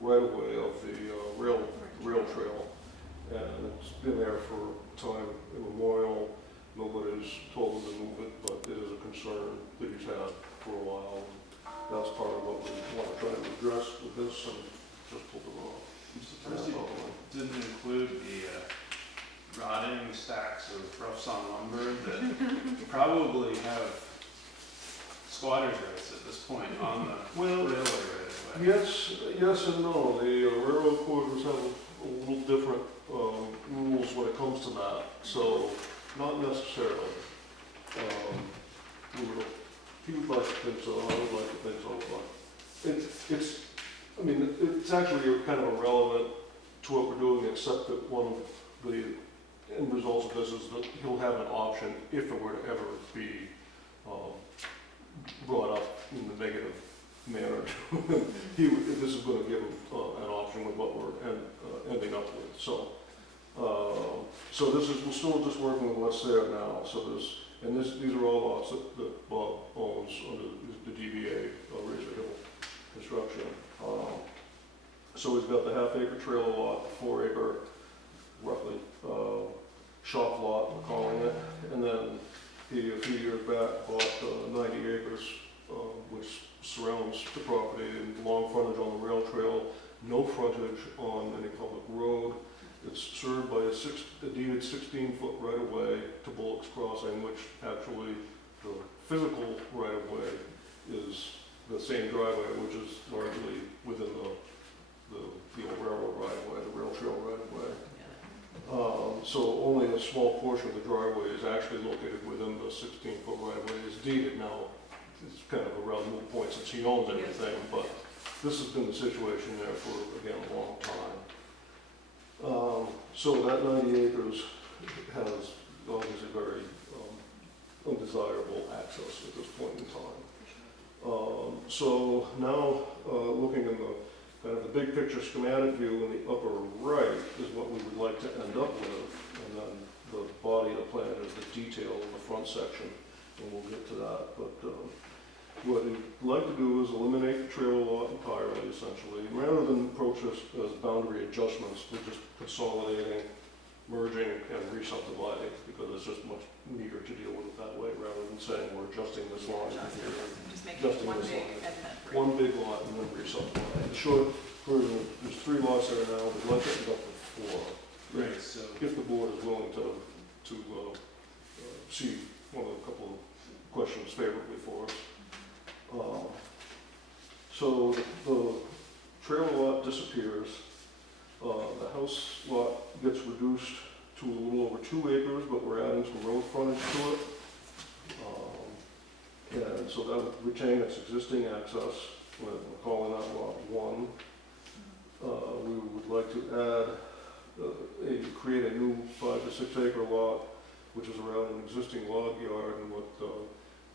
right of way of the rail trail. And it's been there for time immemorial. Nobody's told him to move it, but it is a concern that he's had for a while. That's part of what we want to try to address with this and just pull it off. I'm surprised you didn't include the rotting stacks of rough sawn lumber that probably have squatters' rights at this point on the railway right away. Yes and no. The railroad quarters have a little different rules when it comes to that, so not necessarily. He would like to think so, I would like to think so, but it's actually kind of irrelevant to what we're doing, except that one of the end results of this is that he'll have an option if it were to ever be brought up in the negative manner. This is going to give him an option with what we're ending up with. So we're still just working with what's there now. So these are all lots that Bob owns under the DBA, Razor Hill Construction. So we've got the half-acre trailer lot, the 4-acre, roughly, shop lot, we're calling it, and then he, a few years back, bought 90 acres, which surrounds the property, and long frontage on the rail trail, no frontage on any public road. It's served by a deeded 16-foot right-of-way to Bullock's Crossing, which actually the physical right-of-way is the same driveway, which is largely within the railroad right-of-way, the rail trail right-of-way. So only a small portion of the driveway is actually located within the 16-foot right-of-way. It's deeded now. It's kind of around moot point since he owns everything, but this has been the situation there for, again, a long time. So that 90 acres has obviously very undesirable access at this point in time. So now looking in the kind of the big picture schematic view in the upper right is what we would like to end up with, and then the body of the plan is the detail in the front section, and we'll get to that. But what we'd like to do is eliminate the trailer lot entirely, essentially. Rather than approach this as boundary adjustments, we're just consolidating, merging, and re-subdividing, because it's just much neater to deal with it that way, rather than saying we're adjusting this line here. Just make it one big and then three. One big lot and then re-subdivide. The short version, there's 3 lots there now, we'd like to end up with 4. Right, so If the board is willing to see one of a couple of questions favorably for us. So the trailer lot disappears. The house lot gets reduced to a little over 2 acres, but we're adding some road frontage to it. And so that would retain its existing access. We're calling that lot 1. We would like to create a new 5 to 6 acre lot, which is around an existing log yard, and what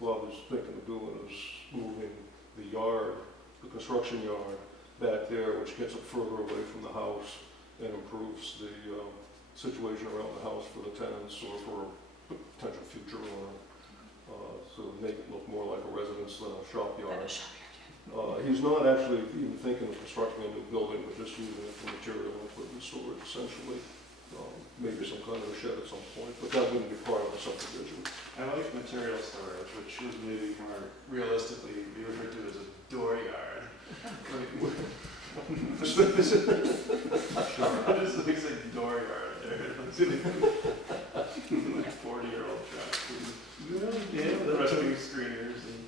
Bob is thinking of doing is moving the yard, the construction yard, back there, which gets it further away from the house and improves the situation around the house for the tenants or for a potential future owner. So make it look more like a residence than a shop yard. He's not actually even thinking of constructing a new building, but just using it for material and equipment storage, essentially. Maybe some kind of a shed at some point, but that wouldn't be part of the subdivision. I like material storage, which is maybe more realistically be referred to as a door yard. Sure. I just think it's like door yard there. Like 40-year-old trucks. Yeah, the rescue screeners and.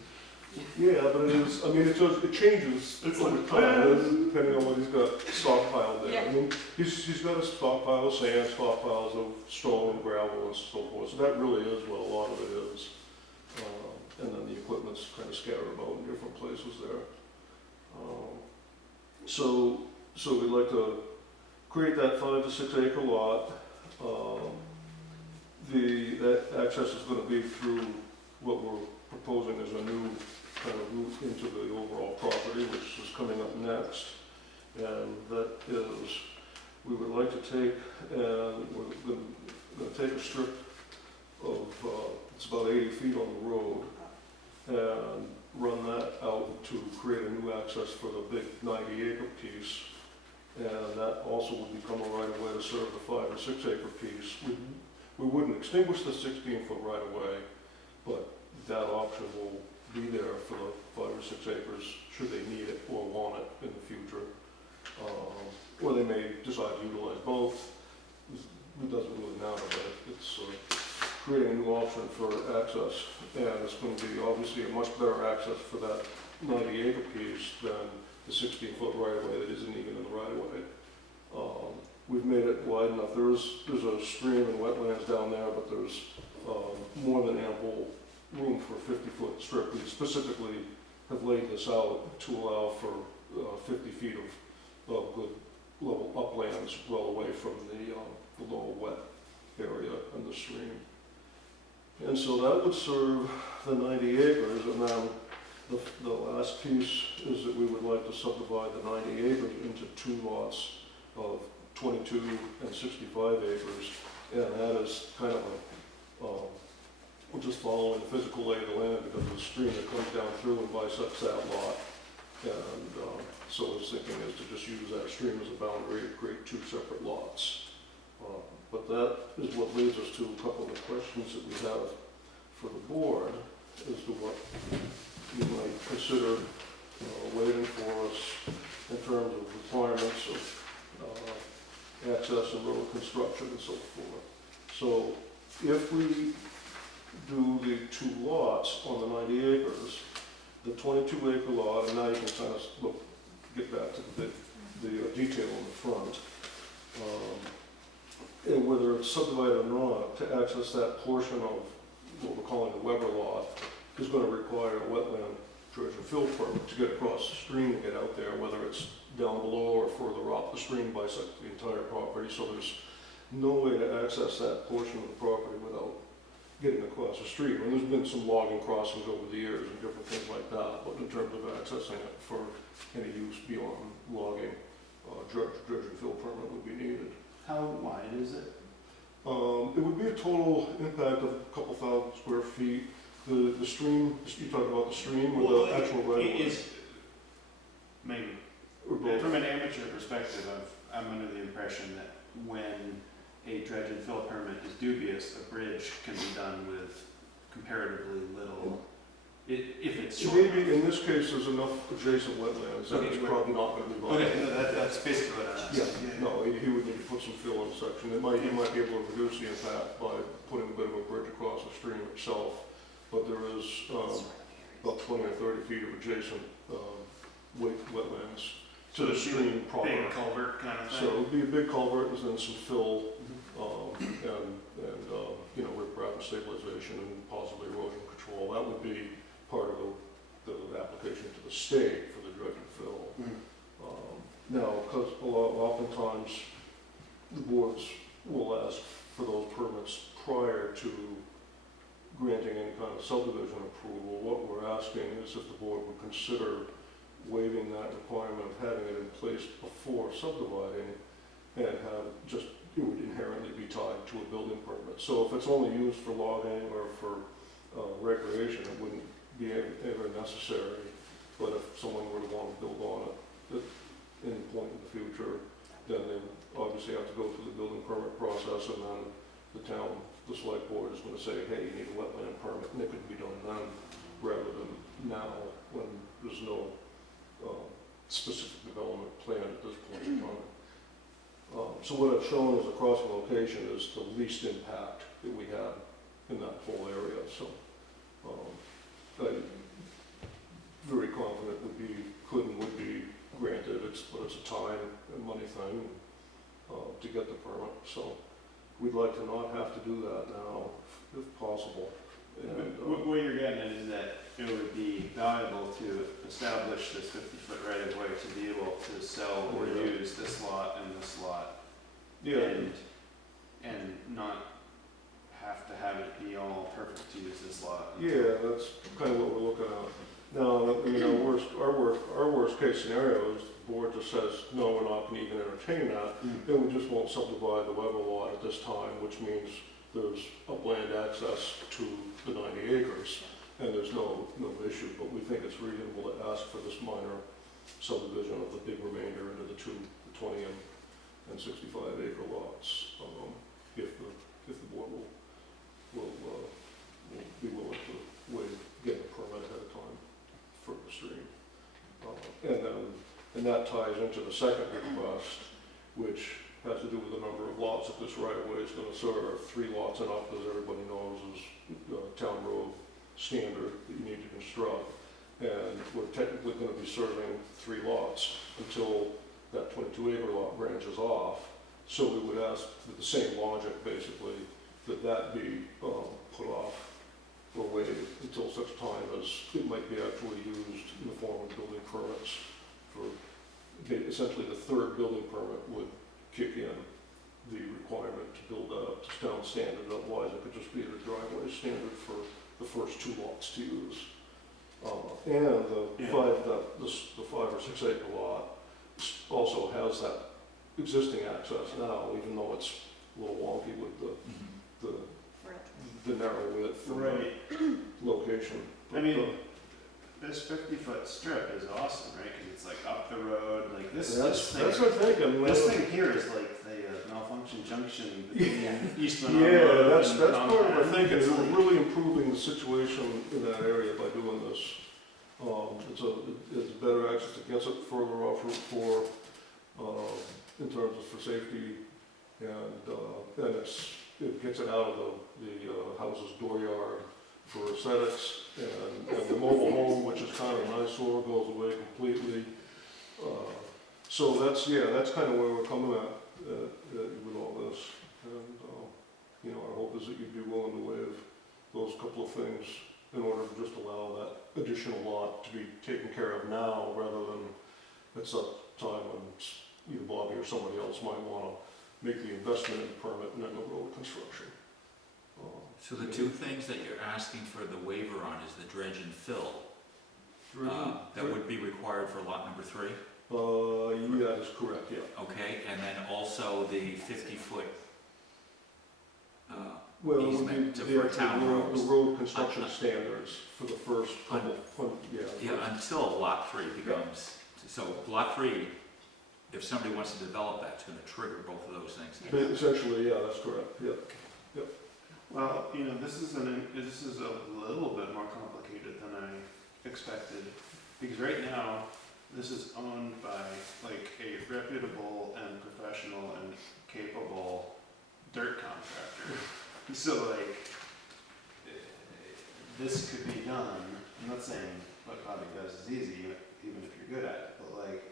Yeah, but it is, I mean, it changes over time, depending on what he's got stockpiled there. Yeah. I mean, he's got a stockpile of sand, stockpiles of stone and gravel and so forth, so that really is what a lot of it is. And then the equipment's kind of scattered about in different places there. So we'd like to create that 5 to 6 acre lot. That access is going to be through what we're proposing as a new kind of route into the overall property, which is coming up next. And that is, we would like to take, and we're going to take a strip of, it's about 80 feet on the road, and run that out to create a new access for the big 90 acre piece. and that also would become a right of way to serve the 5 or 6 acre piece. We wouldn't extinguish the 16-foot right of way, but that option will be there for the 5 or 6 acres, should they need it or want it in the future. Or they may decide to utilize both. It doesn't really matter, but it's creating a new option for access, and it's going to be obviously a much better access for that 90-acre piece than the 16-foot right-of-way that isn't even in the right-of-way. We've made it wide enough. There's a stream and wetlands down there, but there's more than ample room for a 50-foot strip. We specifically have laid this out to allow for 50 feet of good level uplands well away from the low wet area and the stream. And so that would serve the 90 acres, and then the last piece is that we would like to subdivide the 90 acres into 2 lots of 22 and 65 acres, and that is kind of we're just following the physical lay of the land because of the stream that comes down through and bisects that lot. And so his thinking is to just use that stream as a boundary to create 2 separate lots. But that is what leads us to a couple of the questions that we have for the board as to what you might consider waiting for us in terms of requirements of access and road construction and so forth. So if we do the 2 lots on the 90 acres, the 22 acre lot, and now you can kind of get back to the detail on the front, and whether it's subdivided or not, to access that portion of what we're calling the Weber lot is going to require a wetland dredge and fill permit to get across the stream to get out there, whether it's down below or further up the stream bisects the entire property. So there's no way to access that portion of the property without getting across the stream. And there's been some logging crossings over the years and different things like that, but in terms of accessing it for any use beyond logging, dredge and fill permit would be needed. How wide is it? It would be a total impact of a couple thousand square feet. The stream, you talk about the stream or the actual right of way? Maybe. Or both? From an amateur perspective, I'm under the impression that when a dredge and fill permit is dubious, a bridge can be done with comparatively little, if it's short. Maybe in this case, there's enough adjacent wetlands that it's probably not going to be viable. Okay, no, that's basically what I'm asking. Yeah, no, he would need to put some fill in the section. He might be able to reduce the impact by putting a bit of a bridge across the stream itself, but there is about 20 or 30 feet of adjacent wetlands to the stream proper. Big culvert kind of thing? So it would be a big culvert and then some fill, and you know, riprap and stabilization and possibly erosion control. That would be part of the application to the state for the dredge and fill. Now, because oftentimes the boards will ask for those permits prior to granting any kind of subdivision approval, what we're asking is if the board would consider waiving that requirement of having it in place before subdividing and have just, it would inherently be tied to a building permit. So if it's only used for logging or for recreation, it wouldn't be ever necessary. But if someone were to want to build on it at any point in the future, then they would obviously have to go through the building permit process, and then the town, the select board is going to say, hey, you need a wetland permit, and it could be done then rather than now when there's no specific development plan at this point in time. So what I've shown as a crossing location is the least impact that we have in that whole area. So I'm very confident would be granted. But it's a time and money thing to get the permit. So we'd like to not have to do that now, if possible. And, what you're getting at is that it would be valuable to establish this 50-foot right-of-way to be able to sell or use this lot and this lot. yeah. And not have to have it be all perfect to use this lot. Yeah, that's kind of what we're looking at. Now, you know, our worst case scenario is the board just says, no, we're not going to even entertain that. Then we just won't subdivide the Weber lot at this time, which means there's upland access to the 90 acres, and there's no issue. But we think it's reasonable to ask for this minor subdivision of the big remainder into the 20 and and 65-acre lots, if the board will be willing to get a permit ahead of time for the stream. And that ties into the second request, which has to do with the number of lots that this right-of-way is gonna serve. 3 lots and up, as everybody knows, is town road standard that you need to construct. And we're technically gonna be serving 3 lots until that 22-acre lot branches off. So we would ask, with the same logic basically, that be put off or waived until such time as it might be actually used in the form of building permits for, essentially the 3rd building permit would kick in the requirement to build that up to town standard. Otherwise, it could just be the driveway standard for the first 2 lots to use. And the 5 or 6 acre lot also has that existing access now, even though it's a little wonky with the narrow width and the location. I mean, this 50-foot strip is awesome, right? Because it's like up the road, like this. That's thing, what I'm thinking. This thing here is like the malfunction junction between Eastman Yeah, Road that's and part of our Concord. thinking. It's We're like- really improving the situation in that area by doing this. It's better access, it gets it further off Route 4, in terms of for safety, and it gets it out of the house's dooryard for aesthetics, and the mobile home, which is kind of an eyesore, goes away completely. So that's kind of where we're coming at with all this. And, our hope is that you'd be willing to waive those couple of things in order to just allow that additional lot to be taken care of now, rather than at some time when either Bobby or somebody else might want to make the investment in the permit and then the road construction. So the 2 things that you're asking for the waiver on is the dredge and fill. That would be required for lot number 3? Yeah, that is correct, yeah. Okay, and then also the 50-foot Well, it would easement be for town roads. the road construction standards for the first couple, Yeah, until lot 3 becomes, so lot 3, if somebody wants to develop that, it's gonna trigger both of those things. Essentially, yeah, that's correct, yeah. Well, this is a little bit more complicated than I expected, because right now, this is owned by like a reputable and professional and capable dirt contractor. So like, this could be done. I'm not saying what Bobby does is easy, even if you're good at it, but like,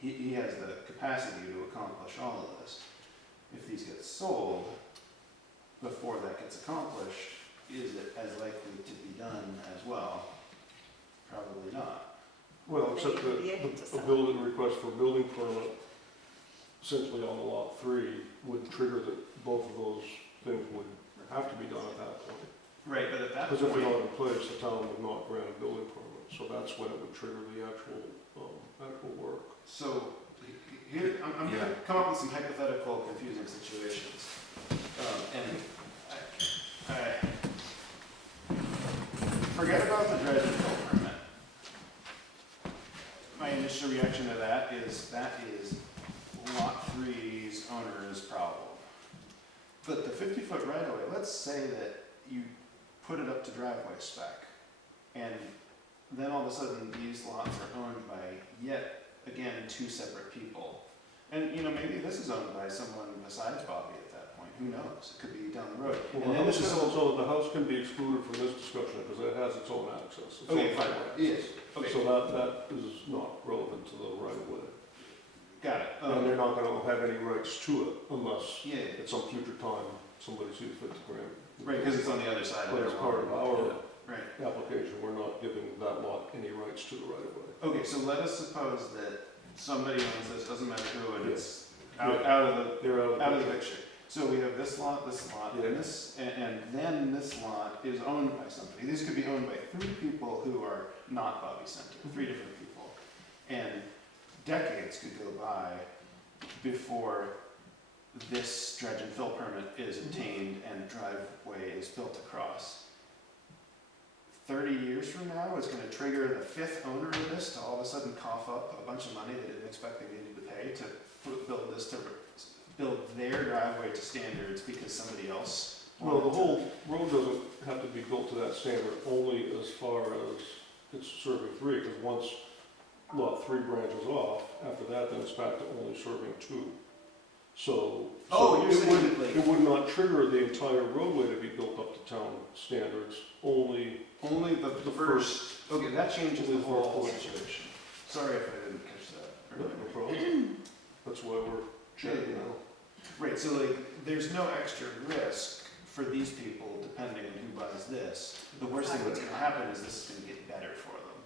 he has the capacity to accomplish all of this. If these get sold before that gets accomplished, is it as likely to be done as well? Probably not. Well, except They would be able to the sell. building request for a building permit, essentially on the lot 3, would trigger that both of those things would have to be done at that point. Right, but at that Because if they're point, not in place, the town would not grant a building permit, so that's when it would trigger the actual work. so here, I'm Yeah. gonna come up with some hypothetical confusing situations. And I forget about the dredge and fill permit. My initial reaction to that is lot 3's owner's problem. But the 50-foot right-of-way, let's say that you put it up to driveway spec, and then all of a sudden these lots are owned by yet again 2 separate people. And maybe this is owned by someone besides Bobby at that point. Who knows? It could be down the road. Well, And the then house this is is also, the house can be excluded from this discussion because it has its own access. its okay, own fine. right. Yes. Okay. So that is not relevant to the right of way. Got it. And they're not gonna have any rights to it unless Yeah. at some future time somebody sees fit to grant. Right, because it's on the other side of But their as part of our Right. application, we're not giving that lot any rights to the right of way. Okay, so let us suppose that somebody owns this, doesn't matter who, and it's Yeah. out of the They're out of the picture. So we have this lot, Yeah. and this, and then this lot is owned by somebody. These could be owned by 3 people who are not Bobby Center, 3 different people. And decades could go by before this dredge and fill permit is obtained and driveway is built across. 30 years from now is gonna trigger the 5th owner of this to all of a sudden cough up a bunch of money they didn't expect they needed to pay to build this to build their driveway to standards because somebody else Well, the wanted to- whole road doesn't have to be built to that standard only as far as it's serving three, because once lot three branches off, after that, then it's back to only serving two. So. Oh, so you're it saying would- that, like- It would not trigger the entire roadway to be built up to town standards, only. Only the The first, okay, that changes the Only the whole first. situation. Sorry if I didn't catch that No earlier. problem. That's why we're chatting now. Right, so like, there's no extra risk for these people depending on who buys this. The worst thing that's gonna happen is this is gonna get better for them.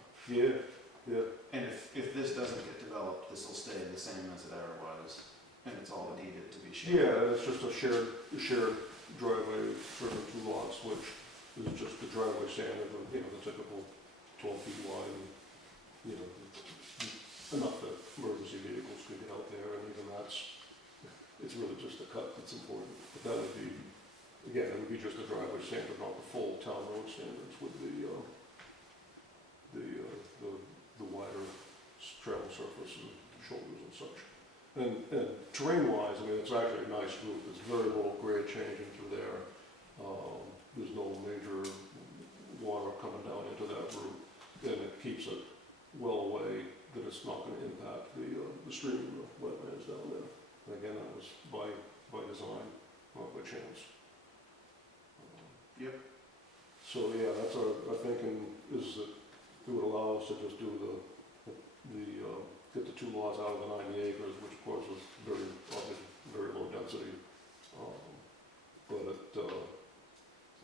Yeah, yeah. And if this doesn't get developed, this will stay the same as it ever was, and it's all needed to be shared. Yeah, it's just a shared driveway for the two lots, which is just the driveway standard of, the typical 12 feet wide, and, enough that emergency vehicles could get out there, and even it's really just a cut that's important. But that would be, again, it would be just a driveway standard, not the full town road standards with the wider travel surface and shoulders and such. And terrain-wise, it's actually a nice route. There's very little grade changing through there. There's no major water coming down into that route, and it keeps it well away that it's not going to impact the stream wetlands down there. And again, that was by design, not by chance. Yep. So yeah, that's our thinking is that it would allow us to just do get the two lots out of the 90 acres, which of course is obviously very low density. But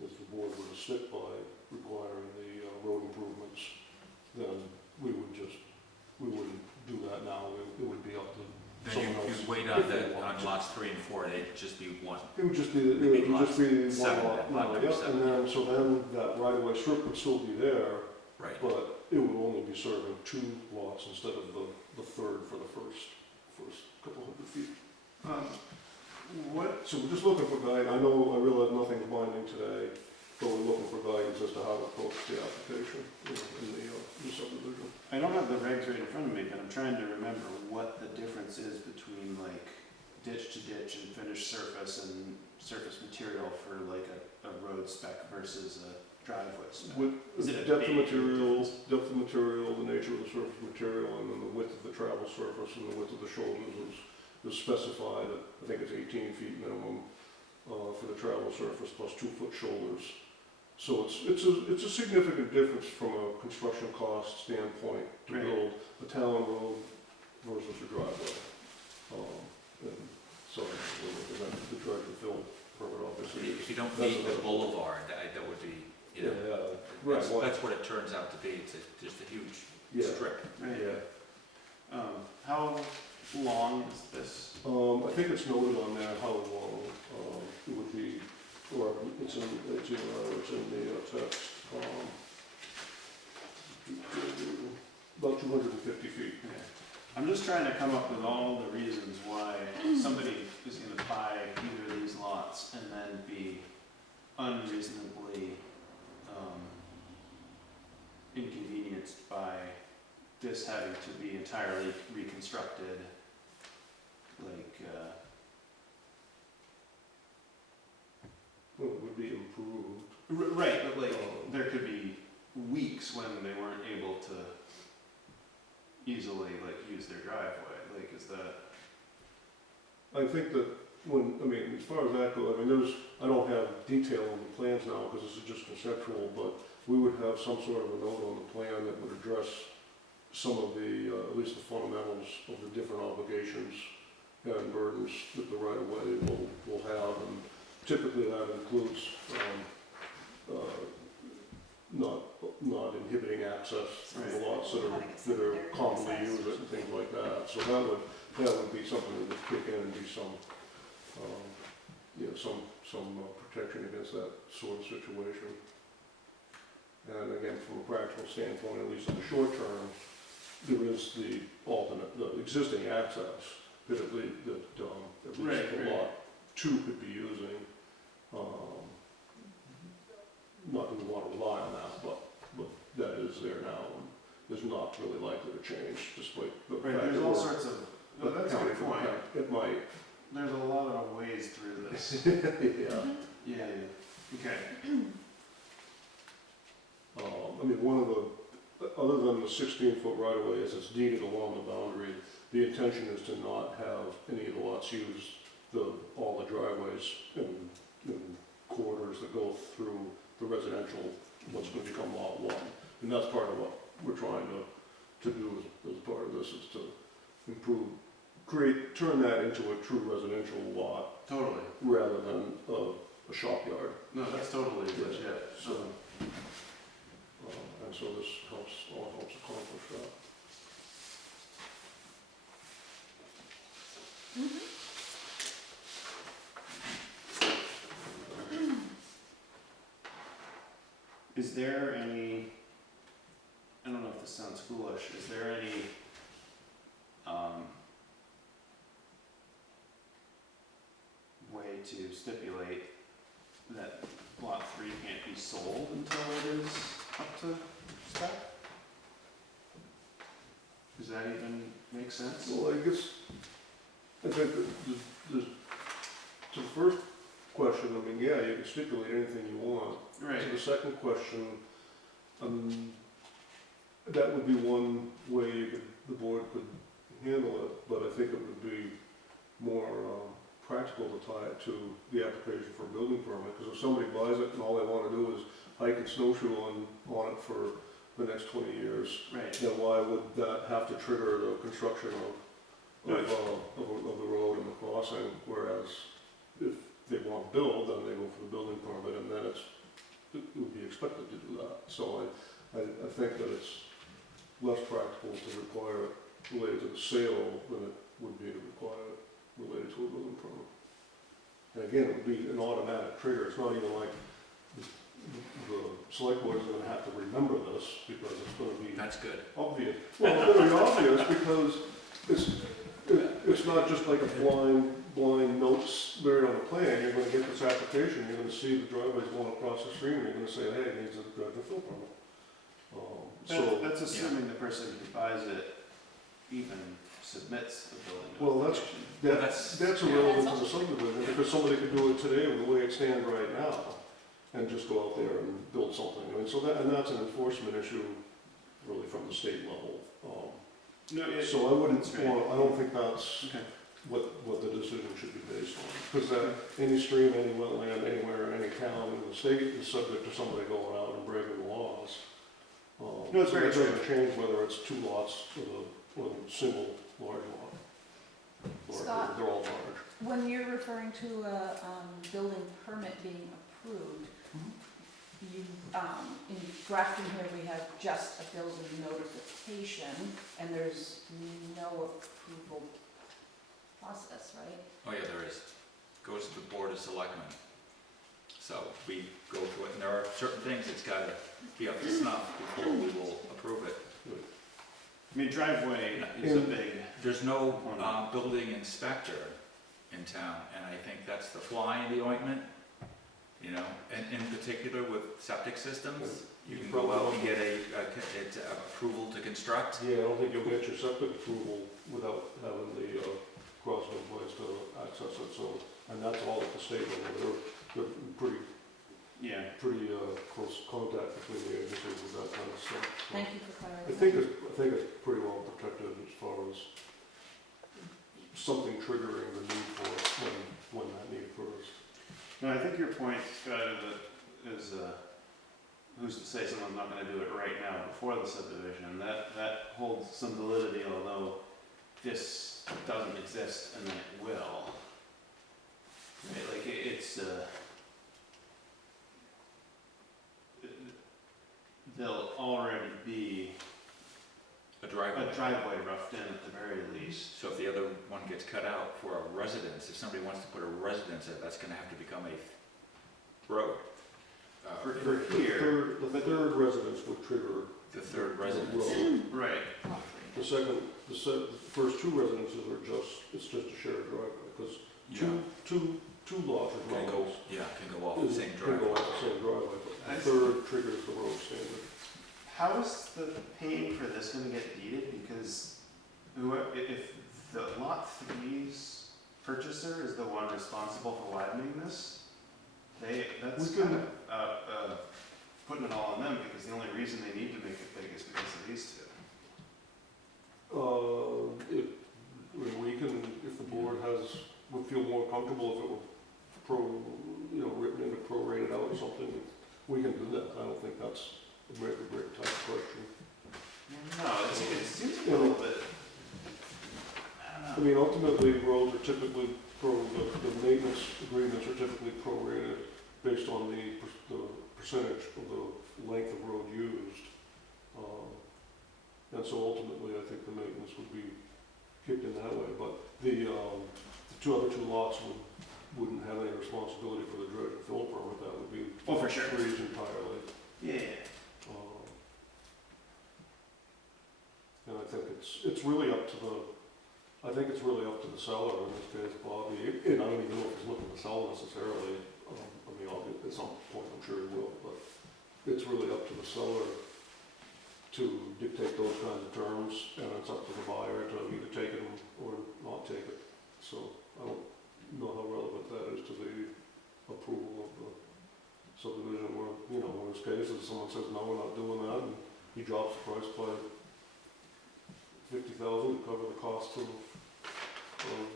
if the board were to stick by requiring the road improvements, then we wouldn't do that now. It would be up to Then someone else. you wait on lots 3 and 4, they'd just be one. It would just be, It'd be one seven, lot, lot number yep, seven. and then that right-of-way strip would still be there, Right. but it would only be serving two lots instead of the third for the first couple hundred feet. What, So we're just looking for guidance. I realize nothing's binding today, but we're looking for guidance as to how to approach the application, in the subdivision. I don't have the regs right in front of me, but I'm trying to remember what the difference is between like ditch to ditch and finished surface and surface material for like a road spec versus a driveway spec. Is it a Depth of big material, the nature of the surface material, and then the width of the travel surface and the width of the shoulders is specified at, I think it's 18 feet minimum for the travel surface plus 2-foot shoulders. So it's a significant difference from a construction cost standpoint to Right. build a town road versus a driveway. And so the dredge and fill permit obviously. If you don't That's meet the another- boulevard, that would be, Yeah, right. that's what it turns out to be. It's just a huge Yeah, strip. Right. yeah. How long is this? I think it's noted on there how long it would be, or it's in the text. About 250 feet. Okay. I'm just trying to come up with all the reasons why somebody is gonna buy either of these lots and then be unreasonably inconvenienced by this having to be entirely reconstructed, like, Well, it would be improved. right, but like, there could be weeks when they weren't able to easily, like, use their driveway, like, is that? I think that as far as that goes, I don't have detail on the plans now because this is just conceptual, but we would have some sort of a note on the plan that would address some of the, at least the fundamentals of the different obligations and burdens that the right-of-way will have, and typically that includes not inhibiting access to the lots that are commonly used and things like that. So that would be something that would kick in and be some protection against that sort of situation. And again, from a practical standpoint, at least in the short term, there is the existing access that at least the lot 2 could be using. Not that we want to rely on that, but that is there now and is not really likely to change, despite the fact Right, there's that all we're sorts of, no, that's a good point. It might, There's a lot of ways through this. Yeah. Yeah, okay. I mean, one of the, other than the 16-foot right-of-way, as it's deeded along the boundary, the intention is to not have any of the lots use all the driveways and corridors that go through the residential, what's going to become Lot 1. And that's part of what we're trying to do as part of this, is to improve, turn that into a true residential lot Totally. rather than a shop yard. No, that's totally legit. So, and so this helps accomplish that. Is there any, I don't know if this sounds foolish, is there any, way to stipulate that lot 3 can't be sold until it is up to spec? Does that even make sense? Well, I guess, I think that to the first question, I mean, yeah, you can stipulate anything you want. Right. To the second question, that would be one way the board could handle it, but I think it would be more practical to tie it to the application for a building permit, because if somebody buys it and all they want to do is hike and snowshoe on it for the next 20 years, Right. then why would that have to trigger the construction of the road and the crossing? Whereas if they want to build, then they go for the building permit, and then it would be expected to do that. So I think that it's less practical to require it related to the sale than it would be to require it related to a building permit. And again, it would be an automatic trigger. It's not even like the select board is gonna have to remember this, because it's gonna be That's good. obvious. Well, it's gonna be obvious because it's not just like a blind notes buried on the plan. You're gonna get this application, you're gonna see the driveway's going across the stream, and you're gonna say, hey, it needs a driveway fill permit. So, That's assuming the person who buys it even submits the building well, application. that's irrelevant to the subdivision, because somebody could do it today with the way it stands right now, and just go out there and build something. I mean, so that's an enforcement issue, really, from the state level. So I wouldn't want, I don't think that's Okay. what the decision should be based on. Because any stream, any wetland, anywhere, in any town in the state is subject to somebody going out and breaking the laws. No, it's so very it doesn't change whether it's 2 lots or a single large lot. Or Scott? they're all large. When you're referring to a building permit being approved, you, in Grafton here, we have just a building notification, and there's no approval process, right? Oh yeah, there is. Goes to the Board of Selectmen. So we go through it, and there are certain things that's gotta be up to snuff before we will approve it. I mean, driveway is a big, There's no building inspector in town, and I think that's the fly in the ointment, you know, and in particular with septic systems, you can go out and get a approval to construct. Yeah, I don't think you'll get your septic approval without having the crossing in place to access it. So, and that's all at the state level. They're pretty close contact between the agencies with that kind of stuff. So Thank you for I clarifying. think it's pretty well protected as far as something triggering the need for it when that need occurs. no, I think your point, Scott, is, who's to say someone's not gonna do it right now before the subdivision? That holds some validity, although this doesn't exist and then it will. Right, like there'll already be A driveway. a driveway roughed in at the very least. So if the other one gets cut out for a residence, if somebody wants to put a residence in, that's gonna have to become a road. For here, The third residence would trigger The third the residence. road. right, The first 2 residences it's just a shared driveway, because Yeah, two lots of can go, roads can go off the same can go driveway. off the same driveway, but I the see. third triggers the road standard. how is the paying for this gonna get deeded? Because if the lot 3's purchaser is the one responsible for widening this, that's We can- kind of, putting it all on them, because the only reason they need to make it big is because of these two. If, we can, if the board would feel more comfortable if it were written in or prorated out or something, we can do that. I don't think that's a break type question. No, it seems a little bit, I I don't know. mean, ultimately, roads are typically the maintenance agreements are typically prorated based on the percentage of the length of road used. And so ultimately, I think the maintenance would be kicked in that way, but the other two lots wouldn't have any responsibility for the dredge and fill permit. That would be Oh, for sure. trees entirely. Yeah. And I think it's really up to the seller in this case, Bobby, and I don't even know if he's looking to sell necessarily. I mean, at some point, I'm sure he will, but it's really up to the seller to dictate those kinds of terms, and it's up to the buyer to either take it or not take it. So I don't know how relevant that is to the approval of the subdivision, where, in this case, if someone says, no, we're not doing that, and he drops the price by $50,000 to cover the cost of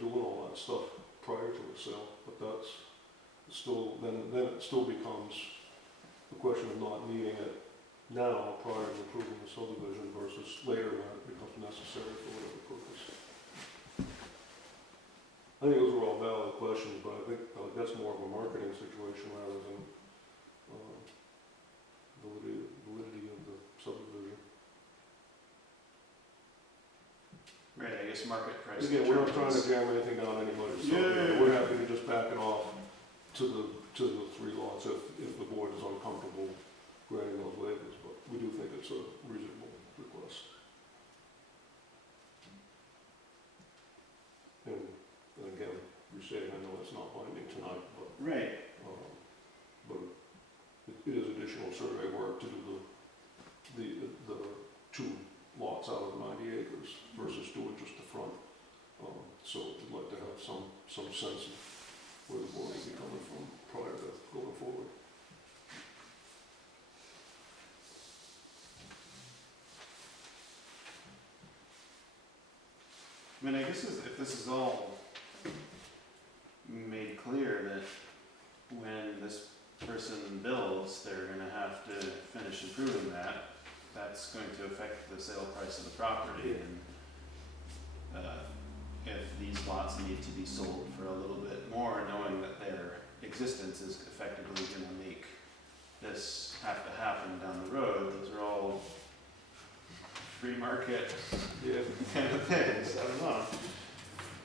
doing all that stuff prior to the sale, but that's still, then it still becomes a question of not needing it now prior to approving the subdivision versus later when it becomes necessary for whatever purpose. I think those are all valid questions, but I think that's more of a marketing situation rather than validity of the subdivision. Right, I guess market price. Again, we're not trying to determines- jam anything down anybody's Yeah, throat. yeah, yeah. We're happy to just back it off to the 3 lots if the board is uncomfortable granting those waivers, but we do think it's a reasonable request. And again, restating, I know it's not binding tonight, Right. but it is additional survey work to do the 2 lots out of the 90 acres versus doing just the front. So we'd like to have some sense of where the board will be coming from prior to going forward. I mean, I guess if this is all made clear that when this person builds, they're gonna have to finish improving that, that's going to affect the sale price of the property, and if these lots need to be sold for a little bit more, knowing that their existence is effectively gonna make this have to happen down the road, those are all free market Yeah, kind of things, I don't know.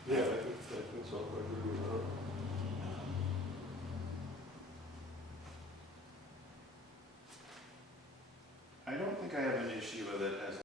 yeah, I think so, I agree with that. I don't think I have an issue with it as